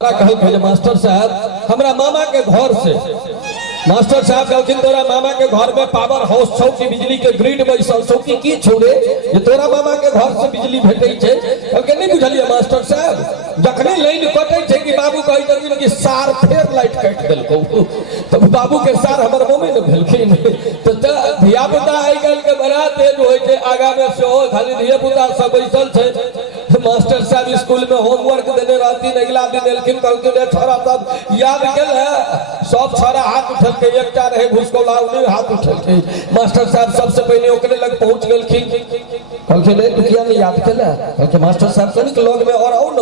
कहल मास्टर साहब हमरा मामा के घर से मास्टर साहब कहलखिन तोरा मामा के घर में पावर हाउस छौ कि बिजली के ग्रिड बैसल छौ कि छोड़े जे तोरा मामा के घर से बिजली भेटै छै। कहलकै नहीं बुझलिए मास्टर साहब जखने लाइन कटै छै कि बाबू कहै छथिन कि सार फेर लाइट काट देलकौ तो बाबू के सार हमर मम्मी ने भेलखिन। तो धिया पुता आइ काल्हि के बड़ा तेज होइ छै आगा में सेहो खाली धिया पुता सब बैसल छै। मास्टर साहब स्कूल में होमवर्क देने रहती अगला दिन एलखिन कहलखिन छोरा सब याद केल सब छोरा हाथ उठलके एकटा रहे घुसकौला उन्हें हाथ उठलके। मास्टर साहब सबसे पहले ओकरे लग पहुंच गेलखिन कहलखिन तू किया नहीं याद केला कहलके मास्टर साहब कनिक लग में और आओ न।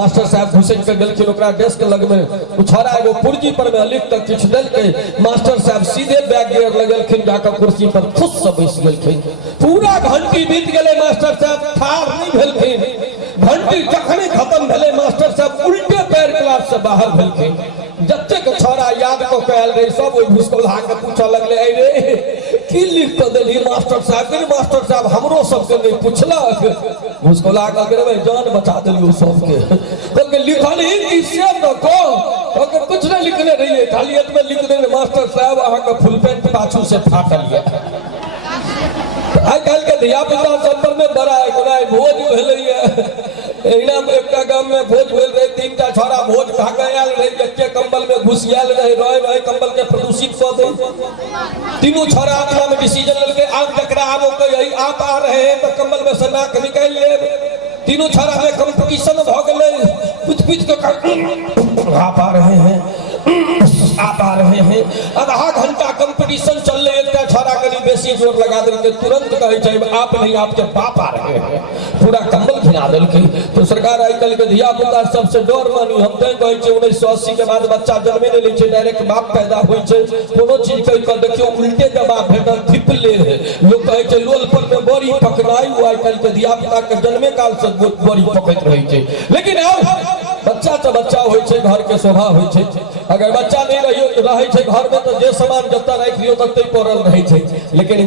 मास्टर साहब घुसक के गेलखिन ओकरा डेस्क लग में उ छोरा एगो पुर्जी पर में लिख तक किछ देलके। मास्टर साहब सीधे बैग गियर लगेलखिन जाकर कुर्सी पर खुश से बैस गेलखिन। पूरा घंटी बीत गेले मास्टर साहब ठाड़ नहीं भेलखिन। घंटी जखने खत्म भेले मास्टर साहब उल्टे पैर क्लास से बाहर भेलखिन। जत्ते के छोरा याद को कहल रहे सब ओइ घुसकौला के पूछे लगले अरे की लिख के देली मास्टर साहब के। मास्टर साहब हमरो सबके नहीं पूछलक। घुसकौला के रे जान बचा देलियो सबके। कहलके लिखल ही कि से न को कहलके कुछ नहीं लिखने रहिए खाली एतबे लिख देने मास्टर साहब अहाँ के फुल पैंट पाछू से फाटल गया। आई काल के धिया पुता सब पर में बड़ा है भोज भेलैया एना एकटा गांव में भोज भेल रहे तीन टा छोरा भोज खा के आयल रहे एके कंबल में घुसियाल रहे रहे कंबल के प्रदूषित कर दे। तीनों छोरा अपना में डिसीजन लेके आग टकरा आवो कहि आप आ रहे हैं तो कंबल में से नाक निकाल ले। तीनों छोरा में कंपटीशन भ गेलै कुछ के आप आ रहे हैं आप आ रहे हैं। आधा घंटा कंपटीशन चल रहे एक छोरा कहीं बेसी जोर लगा देते तुरंत कहे चाहिए आप नहीं आपके बाप आ रहे हैं पूरा कंबल घिना दिल्क। तो सरकार आई कल के धिया पुता सबसे डर मानी हम तय कहे 1980 के बाद बच्चा जन्मे नहीं लै डायरेक्ट बाप पैदा हो कोनो चीज कह देखियो उल्टे जवाब भेटल धिपले है लोग कहे लोल पर में बड़ी पकड़ाई हुआ आई कल के धिया पुता के जन्मे काल से बड़ी पकड़त रहे। लेकिन बच्चा तो बच्चा हो घर के शोभा हो। अगर बच्चा नहीं रहे घर में तो जे सामान जत्ता राख लियो तत्ते पड़ल रहे। लेकिन